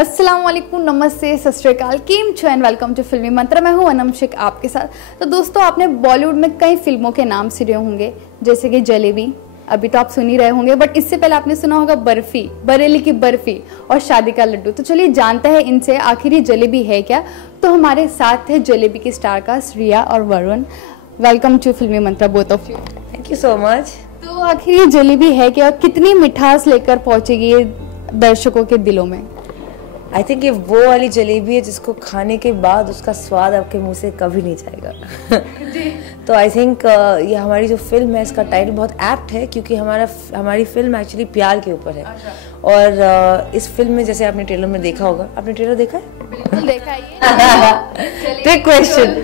अस्सलाम वालेकुम, नमस्ते, सत श्री अकाल, केम छो एंड वेलकम टू फिल्मी मंत्रा। मैं हूँ अनम शेख आपके साथ। तो दोस्तों, आपने बॉलीवुड में कई फिल्मों के नाम सुने होंगे, जैसे कि जलेबी, अभी तो आप सुन ही रहे होंगे, बट इससे पहले आपने सुना होगा बर्फी, बरेली की बर्फी और शादी का लड्डू। तो चलिए जानते हैं इनसे आखिर ये जलेबी है क्या। तो हमारे साथ है जलेबी की स्टार कास्ट रिया और Varun. Welcome to Filmy Mantra both of you. Thank you so much. तो आखिर ये जलेबी है क्या, कितनी मिठास लेकर पहुंचेगी ये दर्शकों के दिलों में? आई थिंक ये वो वाली जलेबी है जिसको खाने के बाद उसका स्वाद आपके मुंह से कभी नहीं जाएगा। तो आई थिंक ये हमारी जो फिल्म है, इसका टाइटल बहुत एप्ट है क्योंकि हमारी फिल्म एक्चुअली प्यार के ऊपर है। और इस फिल्म में जैसे आपने ट्रेलर में देखा होगा, आपने ट्रेलर देखा है? बिल्कुल देखा है। Trick question.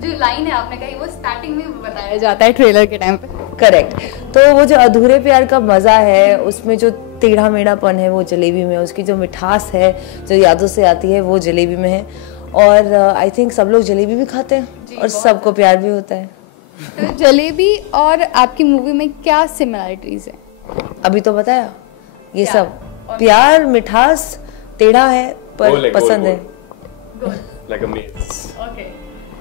जो लाइन है आपने कही वो स्टार्टिंग में बताया जाता है ट्रेलर के टाइम पे। करेक्ट। तो वो जो अधूरे प्यार का मजा है, उसमें जो टेढ़ा मेढ़ापन है वो जलेबी में, उसकी जो मिठास है जो यादों से आती है वो जलेबी में है। और आई थिंक सब लोग जलेबी भी खाते हैं और सबको प्यार भी होता है। तो जलेबी और आपकी मूवी में क्या सिमिलरिटीज है? अभी तो बताया ये सब प्यार, मिठास, टेढ़ा है पर पसंद है।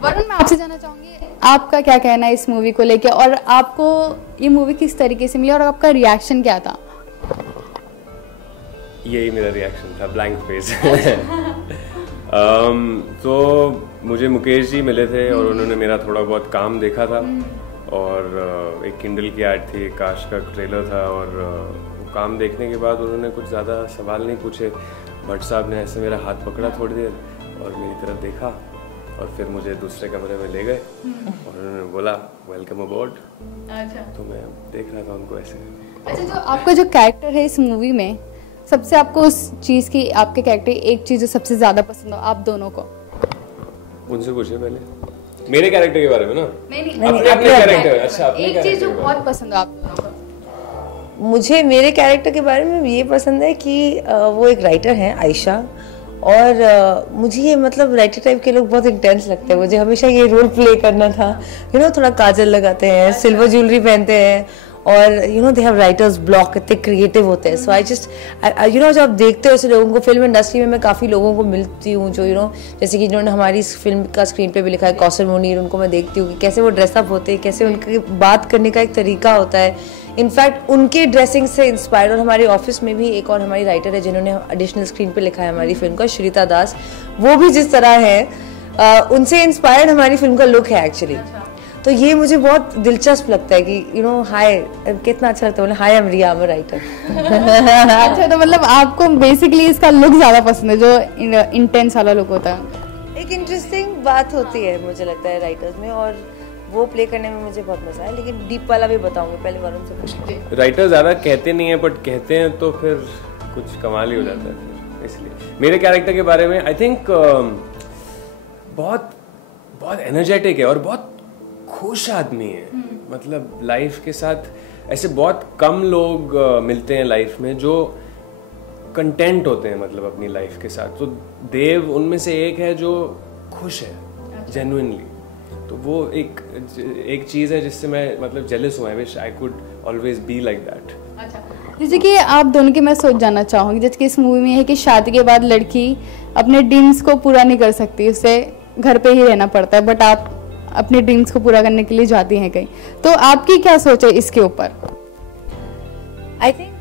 वरुण, मैं आपसे जानना चाहूंगी आपका क्या कहना है इस मूवी को लेके, और आपको ये मूवी किस तरीके से मिली और आपका रिएक्शन क्या था? यही मेरा रिएक्शन था, ब्लैंक फेस। तो मुझे मुकेश जी मिले थे और उन्होंने मेरा थोड़ा बहुत काम देखा था और एक किंडल की ऐड थी, काश का ट्रेलर था, और वो काम देखने के बाद उन्होंने कुछ ज़्यादा सवाल नहीं पूछे। भट्ट साहब ने ऐसे मेरा हाथ पकड़ा थोड़ी देर और मेरी तरफ देखा और फिर मुझे दूसरे कमरे में ले गए और उन्होंने बोला वेलकम अबॉर्ड। अच्छा। तो मैं देख रहा था उनको ऐसे। अच्छा, जो आपका जो कैरेक्टर है इस मूवी में, सबसे आपको उस चीज़ की, आपके कैरेक्टर एक चीज़ जो सबसे ज़्यादा पसंद हो आप दोनों को? उनसे पूछे पहले मेरे कैरेक्टर के बारे में ना। नहीं, अपने कैरेक्टर। अच्छा, अपने एक चीज़ जो बहुत पसंद हो आप दोनों को? मुझे मेरे कैरेक्टर के बारे में ये पसंद है कि वो एक राइटर हैं, आयशा, और मुझे ये मतलब राइटर टाइप के लोग बहुत इंटेंस लगते हैं। मुझे हमेशा ये रोल प्ले करना था। थोड़ा काजल लगाते हैं, सिल्वर ज्वेलरी पहनते हैं और दे हैव राइटर्स ब्लॉक, इतने क्रिएटिव होते हैं। सो आई जस्ट जब आप देखते हो ऐसे लोगों को, फिल्म इंडस्ट्री में मैं काफ़ी लोगों को मिलती हूँ जो जैसे कि जिन्होंने हमारी इस फिल्म का स्क्रीन पे भी लिखा है, कौसर मुनीर, उनको मैं देखती हूँ कि कैसे वो ड्रेसअप होते हैं, कैसे उनकी बात करने का एक तरीका होता है। इनफैक्ट उनके ड्रेसिंग से इंस्पायर, और हमारे ऑफिस में भी एक और हमारी राइटर है जिन्होंने एडिशनल स्क्रीन पे लिखा है हमारी फिल्म का, श्रीता दास, वो भी जिस तरह है उनसे इंस्पायर्ड हमारी फिल्म का लुक है एक्चुअली। तो ये मुझे बहुत दिलचस्प लगता है कि हाय, कितना अच्छा लगता है, hi I am Riya, I am writer. अच्छा, तो मतलब आपको बेसिकली इसका लुक ज़्यादा पसंद है, जो इंटेंस वाला लुक होता है। एक इंटरेस्टिंग बात होती है मुझे लगता है राइटर्स में, और वो प्ले करने में मुझे बहुत मजा है। लेकिन डीप वाला भी बताऊंगी, पहले वरुण से पूछ लीजिए। राइटर ज़्यादा कहते नहीं है, बट कहते हैं तो फिर कुछ कमाल ही हो जाता है फिर। इसलिए मेरे कैरेक्टर के बारे में आई थिंक बहुत बहुत एनर्जेटिक है और बहुत खुश आदमी है। मतलब लाइफ के साथ ऐसे बहुत कम लोग मिलते हैं लाइफ में जो कंटेंट होते हैं, मतलब अपनी लाइफ के साथ। तो देव उनमें से एक है जो खुश है जेन्युइनली। तो वो एक चीज़ है जिससे मैं मतलब जेलस हूँ। I wish I could always be like that. अच्छा, जैसे कि आप दोनों की मैं सोच जानना चाहूँगी, जैसे कि इस मूवी में है कि शादी के बाद लड़की अपने ड्रीम्स को पूरा नहीं कर सकती, उसे घर पे ही रहना पड़ता है, बट आप अपने ड्रीम्स को पूरा करने के लिए जाती हैं कहीं। तो आपकी क्या सोच है इसके ऊपर? आई थिंक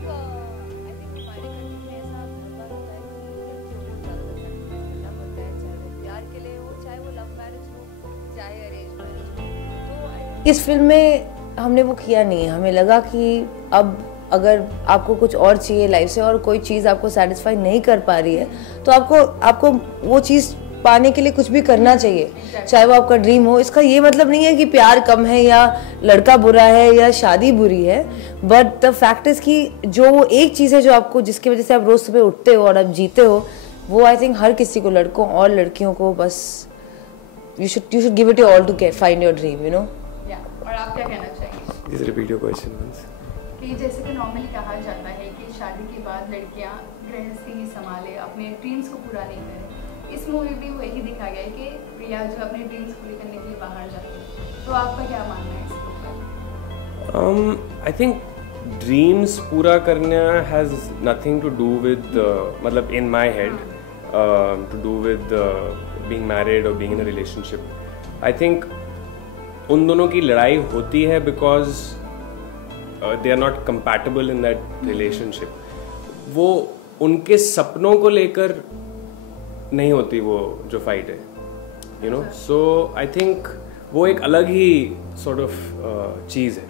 इस फिल्म में हमने वो किया नहीं है। हमें लगा कि अब अगर आपको कुछ और चाहिए लाइफ से और कोई चीज़ आपको सेटिस्फाई नहीं कर पा रही है, तो आपको वो चीज़ पाने के लिए कुछ भी करना चाहिए, चाहे वो आपका ड्रीम हो। इसका ये मतलब नहीं है कि प्यार कम है या लड़का बुरा है या शादी बुरी है, बट द फैक्ट इज कि जो वो एक चीज़ है जो आपको, जिसकी वजह से आप रोज सुबह उठते हो और आप जीते हो, वो आई थिंक हर किसी को, लड़कों और लड़कियों को, बस you should give it your all to get find your dream. और आप क्या कहना चाहेंगे? Please repeat your question once. कि जैसे कि नॉर्मली कहा जाता है कि शादी के बाद लड़कियां गृहस्थी ही संभाले, अपने ड्रीम्स को पूरा नहीं करें। इस मूवी में वही दिखा गया है कि प्रिया जो अपने ड्रीम्स पूरे करने के लिए बाहर जाती है। तो आपका क्या मानना है इसके ऊपर? आई थिंक ड्रीम्स पूरा करना has nothing to do with, मतलब in my head to do with being married or being in a relationship. I think उन दोनों की लड़ाई होती है because they are not compatible in that relationship. वो उनके सपनों को लेकर नहीं होती वो जो फाइट है, you know. So I think वो एक अलग ही sort of चीज़ है.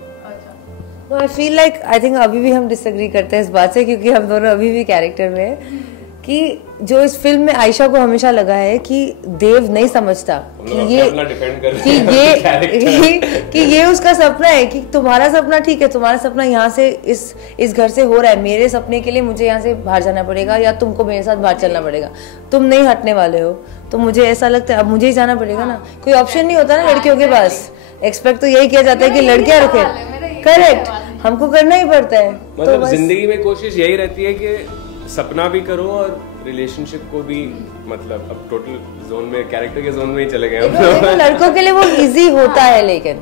No, I feel like I think अभी भी हम डिसएग्री करते हैं इस बात से, क्योंकि हम दोनों अभी भी कैरेक्टर में हैं कि जो इस फिल्म में आयशा को हमेशा लगा है कि देव नहीं समझता कि ये उसका सपना है, कि तुम्हारा सपना ठीक है, तुम्हारा सपना यहाँ से इस घर से हो रहा है, मेरे सपने के लिए मुझे यहाँ से बाहर जाना पड़ेगा या तुमको मेरे साथ बाहर चलना पड़ेगा, तुम नहीं हटने वाले हो, तो मुझे ऐसा लगता है अब मुझे ही जाना पड़ेगा ना, कोई ऑप्शन नहीं होता ना लड़कियों के पास। एक्सपेक्ट तो यही किया जाता है कि लड़कियां रखे, करेक्ट, हमको करना ही पड़ता है। मतलब तो जिंदगी में कोशिश यही रहती है कि सपना भी करो और रिलेशनशिप को भी, मतलब अब टोटल जोन में, कैरेक्टर के जोन में ही चले गए हम। लड़कों के लिए वो इजी होता है, लेकिन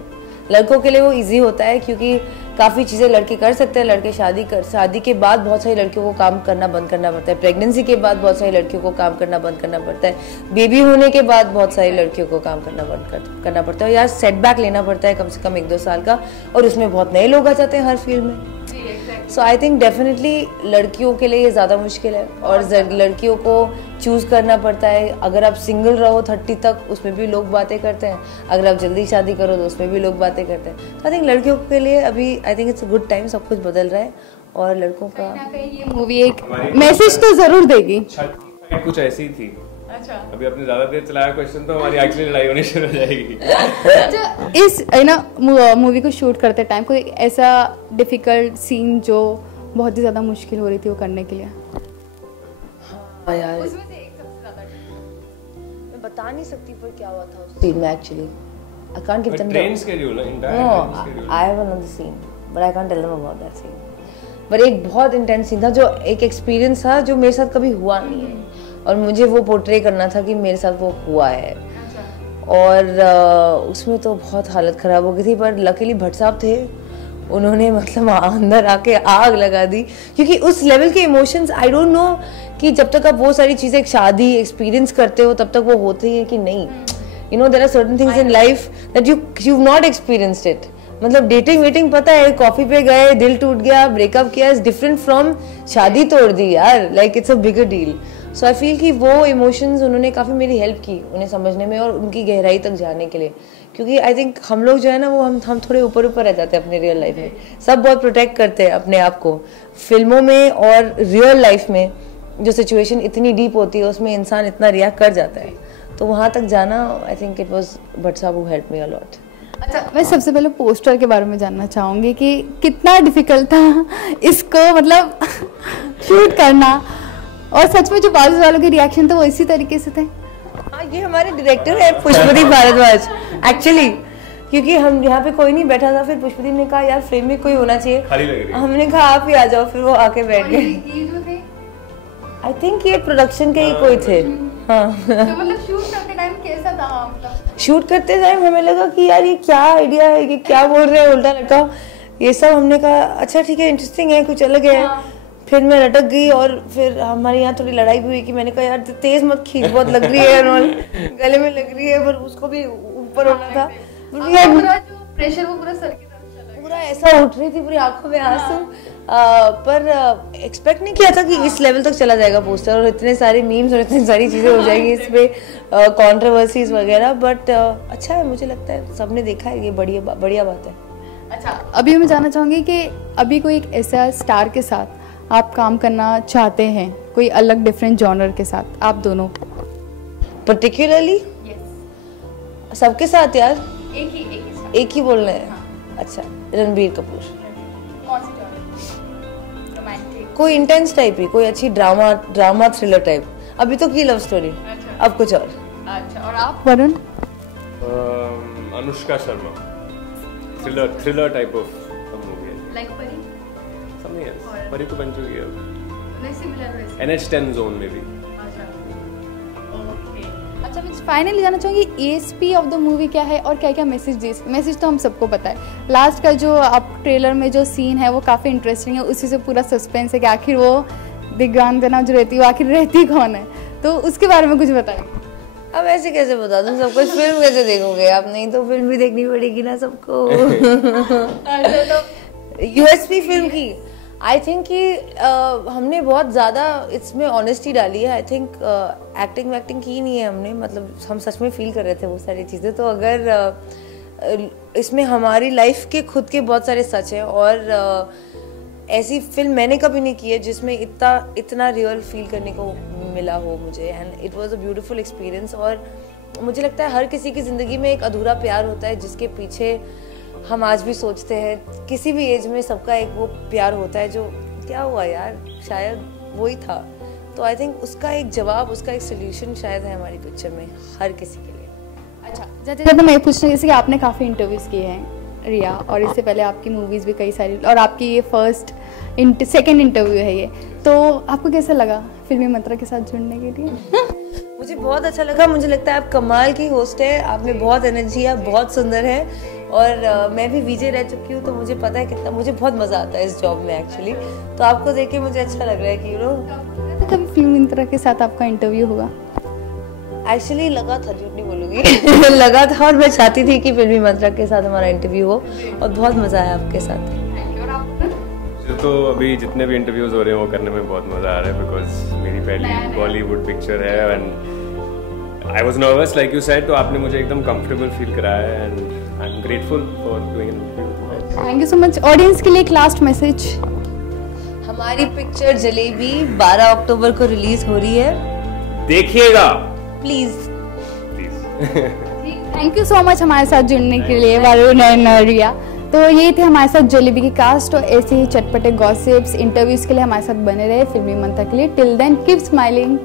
लड़कों के लिए वो इजी होता है क्योंकि काफ़ी चीज़ें लड़के कर सकते हैं। लड़के शादी के बाद बहुत सारी लड़कियों को काम करना बंद करना पड़ता है, प्रेगनेंसी के बाद बहुत सारी लड़कियों को काम करना बंद करना पड़ता है, बेबी होने के बाद बहुत सारी लड़कियों को काम करना बंद करना पड़ता है, या सेटबैक लेना पड़ता है कम से कम 1-2 साल का, और उसमें बहुत नए लोग आ जाते हैं हर फील्ड में। सो आई थिंक डेफिनेटली लड़कियों के लिए ये ज़्यादा मुश्किल है, और लड़कियों को चूज़ करना पड़ता है। अगर आप सिंगल रहो 30 तक, उसमें भी लोग बातें करते हैं, अगर आप जल्दी शादी करो तो उसमें भी लोग बातें करते हैं। तो आई थिंक लड़कियों के लिए अभी I think it's a good time, सब कुछ बदल रहा है, और लड़कों का ये मूवी एक मैसेज तो ज़रूर देगी। कुछ ऐसी थी। अच्छा, अभी आपने ज्यादा देर चलाया क्वेश्चन, तो हमारी एक्चुअली लड़ाई होनी शुरू हो जाएगी। इस मूवी को शूट करते टाइम कोई ऐसा डिफिकल्ट सीन जो बहुत ही ज़्यादा मुश्किल हो रही थी वो करने के लिए? हाँ यार, उसमें से एक सबसे ज़्यादा मैं बता नहीं सकती पर क्या हुआ था उस सीन में actually. I can't give them train schedule, entire schedule. I have another scene but I can't tell them about that scene. पर एक बहुत इंटेंस सीन था, जो एक एक्सपीरियंस था जो मेरे साथ कभी हुआ नहीं है, और मुझे वो पोर्ट्रे करना था कि मेरे साथ वो हुआ है। और उसमें तो बहुत हालत ख़राब हो गई थी, पर लकीली भट्ट साहब थे, उन्होंने मतलब अंदर आके आग लगा दी, क्योंकि उस लेवल के इमोशंस आई डोंट नो कि जब तक आप वो सारी चीज़ें, एक शादी एक्सपीरियंस करते हो तब तक वो होती हैं कि नहीं। You know there are certain things in life that you not experienced it. मतलब डेटिंग वेटिंग पता है, कॉफी पे गए, दिल टूट गया, ब्रेकअप किया, इज डिफरेंट फ्रॉम शादी तोड़ दी यार, like it's a bigger deal. So I feel कि वो इमोशंस उन्होंने काफ़ी मेरी हेल्प की उन्हें समझने में और उनकी गहराई तक जाने के लिए, क्योंकि आई थिंक हम लोग जो है ना वो हम थोड़े ऊपर रह जाते हैं अपने रियल लाइफ में। सब बहुत प्रोटेक्ट करते हैं अपने आप को, फिल्मों में और रियल लाइफ में जो सिचुएशन इतनी डीप होती है उसमें इंसान इतना रिएक्ट कर जाता है, तो वहाँ तक जाना I think it was Bhatt Sahab who help me a lot. अच्छा, मैं सबसे पहले पोस्टर के बारे में जानना चाहूँगी कि कितना डिफिकल्ट था इसको मतलब शूट करना, और सच में जो बाजू वालों के रिएक्शन थे वो इसी तरीके से थे? हाँ, ये हमारे डायरेक्टर है पुष्पदीप भारद्वाज एक्चुअली, क्योंकि हम यहाँ पे कोई नहीं बैठा था, फिर पुष्पदीप ने कहा यार फ्रेम में कोई होना चाहिए, हमने कहा आप ही आ जाओ, फिर वो आके बैठ गए। आई थिंक ये प्रोडक्शन के ही कोई थे। हाँ, तो मतलब शूट करते टाइम कैसा था? मतलब शूट करते टाइम हमें लगा कि यार ये क्या आइडिया है, ये क्या बोल रहे हैं उल्टा लटका, ये सब हमने कहा अच्छा ठीक है, इंटरेस्टिंग है, कुछ अलग है। फिर मैं लटक गई, और फिर हमारे यहाँ थोड़ी लड़ाई भी हुई कि मैंने कहा यार तेज मत खींच, बहुत लग रही है, गले में लग रही है, पर उसको भी ऊपर होना था, पूरा जो प्रेशर वो पूरा सर की तरफ चला, पूरा ऐसा उठ रही थी, पूरी आंखों में आंसू। पर एक्सपेक्ट नहीं किया था कि इस लेवल तक चला जाएगा पोस्टर, और इतने सारे मीम्स और इतनी सारी चीज़ें हो जाएगी इस पे, कंट्रोवर्सीज वगैरह, बट अच्छा है, मुझे लगता है सबने देखा है, ये बढ़िया बात है। अच्छा, अभी मैं जानना चाहूँगी कि अभी कोई एक ऐसा स्टार के साथ आप काम करना चाहते हैं, कोई अलग डिफरेंट जॉनर के साथ, आप दोनों पर्टिकुलरली? सबके साथ यार, एक ही बोलना है। हाँ। अच्छा, रणबीर कपूर। कौन सी जॉनर? रोमांटिक? कोई इंटेंस टाइप ही, कोई अच्छी ड्रामा थ्रिलर टाइप। अभी तो की लव स्टोरी। अच्छा। अब कुछ और। अच्छा, और आप Varun? Anushka Sharma, thriller type of movie, like परी, समथिंग एल्स। परी तो बन चुकी है, नहीं सिमिलर वैसे, NH10 जोन में भी। अच्छा, मैं फाइनली जानना चाहूँगी ESP ऑफ द मूवी क्या है और क्या क्या मैसेज तो हम सबको पता है। लास्ट का जो आप ट्रेलर में जो सीन है वो काफ़ी इंटरेस्टिंग है, उसी से पूरा सस्पेंस है कि आखिर वो दिग्गांजना जो रहती है वो आखिर रहती कौन है। तो उसके बारे में कुछ बताइए। अब ऐसे कैसे बता दूं सब कुछ, फिल्म कैसे देखोगे आप, नहीं तो फिल्म भी देखनी पड़ेगी ना सबको। यूएसपी फिल्म की आई थिंक कि हमने बहुत ज़्यादा इसमें ऑनेस्टी डाली है। आई थिंक एक्टिंग वैक्टिंग की नहीं है हमने, मतलब हम सच में फील कर रहे थे वो सारी चीज़ें। तो अगर इसमें हमारी लाइफ के खुद के बहुत सारे सच हैं, और ऐसी फिल्म मैंने कभी नहीं की है जिसमें इतना रियल फील करने को मिला हो मुझे, and it was a beautiful experience. और मुझे लगता है हर किसी की ज़िंदगी में एक अधूरा प्यार होता है जिसके पीछे हम आज भी सोचते हैं। किसी भी एज में सबका एक वो प्यार होता है जो क्या हुआ यार, शायद वही था। तो आई थिंक उसका एक जवाब, उसका एक सोल्यूशन शायद है हमारी पिक्चर में हर किसी के लिए। अच्छा, जैसे मैं पूछना, जैसे कि आपने काफ़ी इंटरव्यूज़ किए हैं रिया, और इससे पहले आपकी मूवीज़ भी कई सारी, और आपकी ये सेकंड इंटरव्यू है ये, तो आपको कैसा लगा फिल्मी मंत्रा के साथ जुड़ने के लिए? मुझे बहुत अच्छा लगा। मुझे लगता है आप कमाल की होस्ट है, आप में बहुत एनर्जी है, बहुत सुंदर है, और मैं भी वीजे रह चुकी हूँ तो मुझे पता है कितना मुझे बहुत मज़ा आता है इस जॉब में एक्चुअली। तो आपको देख के मुझे अच्छा लग रहा है कि कभी फिल्मी मंत्रा के साथ आपका इंटरव्यू होगा? एक्चुअली लगा था, झूठ नहीं बोलूँगी लगा था, और मैं चाहती थी कि फिल्मी मंत्रा के साथ हमारा इंटरव्यू हो, और बहुत मज़ा आया आपके साथ। तो अभी जितने भी इंटरव्यूज हो रहे हैं वो करने में बहुत मज़ा आ रहा है, बिकॉज मेरी पहली बॉलीवुड पिक्चर है, and I was nervous like you said, तो आपने मुझे एकदम कंफर्टेबल फील कराया, and I am grateful for doing an interview. Thank you so much. Audience के लिए एक लास्ट मैसेज। हमारी पिक्चर जलेबी 12 अक्टूबर को रिलीज हो रही है, देखिएगा please. Thank you so much हमारे साथ जुड़ने के लिए वरुण एंड रिया। तो ये थे हमारे साथ जलेबी की कास्ट, और ऐसे ही चटपटे गॉसिप्स इंटरव्यूज के लिए हमारे साथ बने रहे फिल्मी मंत्रा के लिए। Till then keep smiling.